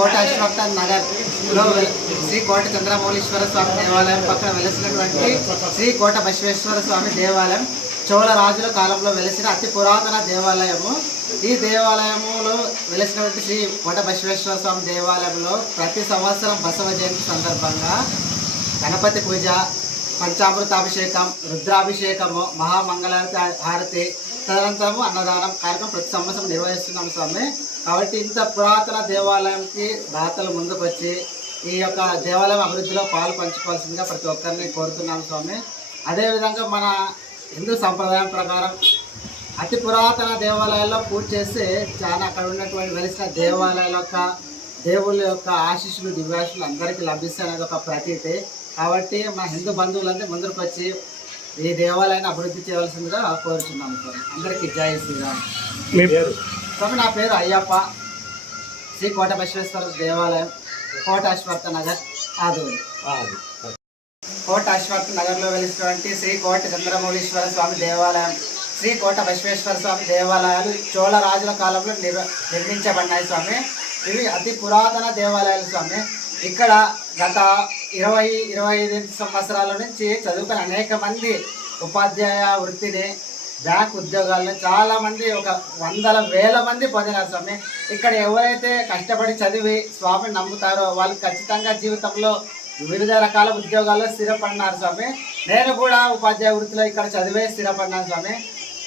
కోట అశ్వత్థ నగర్లో శ్రీ కోట చంద్రమౌళీశ్వర స్వామి దేవాలయం పక్కన వెలిసినటువంటి శ్రీ కోట బసవేశ్వర స్వామి దేవాలయం చోళ రాజుల కాలంలో వెలిసిన అతి పురాతన దేవాలయము. ఈ దేవాలయములో వెలిసినటువంటి శ్రీ కోట బసవేశ్వర స్వామి దేవాలయంలో ప్రతి సంవత్సరం బసవ జయంతి సందర్భంగా గణపతి పూజ, పంచామృతాభిషేకం, రుద్రాభిషేకము, మహామంగళారతి, తదనంతరము అన్నదానం కార్యక్రమం ప్రతి సంవత్సరం నిర్వహిస్తున్నాం స్వామి. కాబట్టి ఇంత పురాతన దేవాలయంకి దాతలు ముందుకు వచ్చి ఈ యొక్క దేవాలయం అభివృద్ధిలో పాలు పంచుకోవాల్సిందిగా ప్రతి ఒక్కరిని కోరుతున్నాం స్వామి. అదేవిధంగా మన హిందూ సంప్రదాయం ప్రకారం అతి పురాతన దేవాలయాల్లో పూజ చేసి చాలా అక్కడ ఉన్నటువంటి వెలిసిన దేవాలయాల యొక్క దేవుళ్ళ యొక్క ఆశీస్సులు దివ్యాశులు అందరికీ లభిస్తాయి అనేది ఒక ప్రతీతి. కాబట్టి మా హిందూ బంధువులందరూ ముందుకు వచ్చి ఈ దేవాలయాన్ని అభివృద్ధి చేయవలసిందిగా కోరుచున్నాము స్వామి. అందరికీ జై శ్రీరామ్. మీ పేరు? స్వామి నా పేరు అయ్యప్ప. శ్రీ కోట బసవేశ్వర దేవాలయం, కోట అశ్వత్థ నగర్, ఆదూరు. కోట అశ్వత్థ నగర్లో వెలిసినటువంటి శ్రీ కోట చంద్రమౌళీశ్వర స్వామి దేవాలయం, శ్రీ కోట బసవేశ్వర స్వామి దేవాలయాలు చోళ రాజుల కాలంలో నిర్మించబడినాయి స్వామి. ఇవి అతి పురాతన దేవాలయాలు స్వామి. ఇక్కడ గత 20-25 సంవత్సరాల నుంచి చదువుకుని అనేక మంది ఉపాధ్యాయ వృత్తిని, బ్యాంక్ ఉద్యోగాలను చాలామంది ఒక 100,000 మంది పొందినారు స్వామి. ఇక్కడ ఎవరైతే కష్టపడి చదివి స్వామిని నమ్ముతారో వాళ్ళు ఖచ్చితంగా జీవితంలో వివిధ రకాల ఉద్యోగాల్లో స్థిరపడినారు స్వామి. నేను కూడా ఉపాధ్యాయ వృత్తిలో ఇక్కడ చదివే స్థిరపడినాను స్వామి.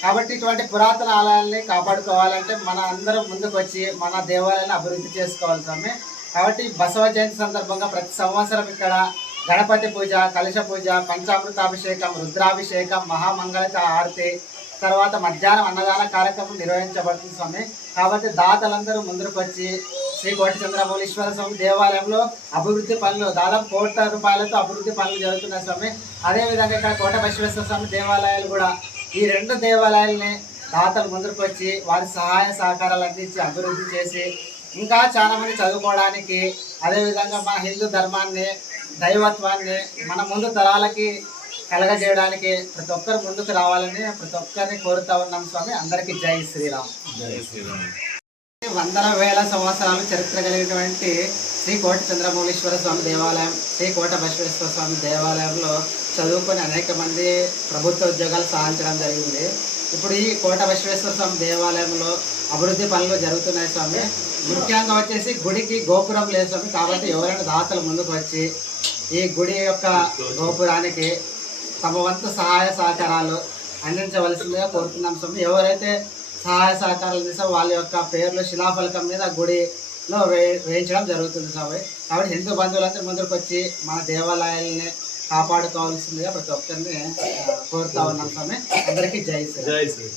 కాబట్టి ఇటువంటి పురాతన ఆలయాల్ని కాపాడుకోవాలంటే మన అందరం ముందుకు వచ్చి మన దేవాలయాన్ని అభివృద్ధి చేసుకోవాలి స్వామి. కాబట్టి బసవ జయంతి సందర్భంగా ప్రతి సంవత్సరం ఇక్కడ గణపతి పూజ, కలశ పూజ, పంచామృతాభిషేకం, రుద్రాభిషేకం, మహామంగళ హారతి, తర్వాత మధ్యాహ్నం అన్నదాన కార్యక్రమం నిర్వహించబడుతుంది స్వామి. కాబట్టి దాతలందరూ ముందుకు వచ్చి శ్రీ కోట చంద్రమౌళీశ్వర స్వామి దేవాలయంలో అభివృద్ధి పనులు దాదాపు 1 కోట్ల రూపాయలతో అభివృద్ధి పనులు జరుగుతున్నాయి స్వామి. అదేవిధంగా ఇక్కడ కోట బసవేశ్వర స్వామి దేవాలయాలు కూడా ఈ 2 దేవాలయాలని దాతలు ముందుకు వచ్చి వారి సహాయ సహకారాలు అందించి అభివృద్ధి చేసి ఇంకా చాలా మంది చదువుకోవడానికి, అదేవిధంగా మన హిందూ ధర్మాన్ని, దైవత్వాన్ని మన ముందు తరాలకి కలగజేయడానికి ప్రతి ఒక్కరు ముందుకు రావాలని ప్రతి ఒక్కరిని కోరుతా ఉన్నాం స్వామి. అందరికీ జై శ్రీరామ్. వందల వేల సంవత్సరాలు చరిత్ర కలిగినటువంటి శ్రీ కోట చంద్రమౌళీశ్వర స్వామి దేవాలయం, శ్రీ కోట బసవేశ్వర స్వామి దేవాలయంలో చదువుకొని అనేక మంది ప్రభుత్వ ఉద్యోగాలు సాధించడం జరిగింది. ఇప్పుడు ఈ కోట బసవేశ్వర స్వామి దేవాలయంలో అభివృద్ధి పనులు జరుగుతున్నాయి స్వామి. ముఖ్యంగా వచ్చేసి గుడికి గోపురం లేదు స్వామి. కాబట్టి ఎవరైనా దాతలు ముందుకు వచ్చి ఈ గుడి యొక్క గోపురానికి తమ వంతు సహాయ సహకారాలు అందించవలసిందిగా కోరుతున్నాం స్వామి. ఎవరైతే సహాయ సహకారాలు అందిస్తారో వాళ్ళ యొక్క పేర్లు శిలాఫలకం మీద గుడిలో వేయించడం జరుగుతుంది స్వామి. కాబట్టి హిందూ బంధువులందరూ ముందుకు వచ్చి మన దేవాలయాల్ని కాపాడుకోవాల్సిందిగా ప్రతి ఒక్కరిని కోరుతా ఉన్నాం స్వామి. అందరికీ జై శ్రీ.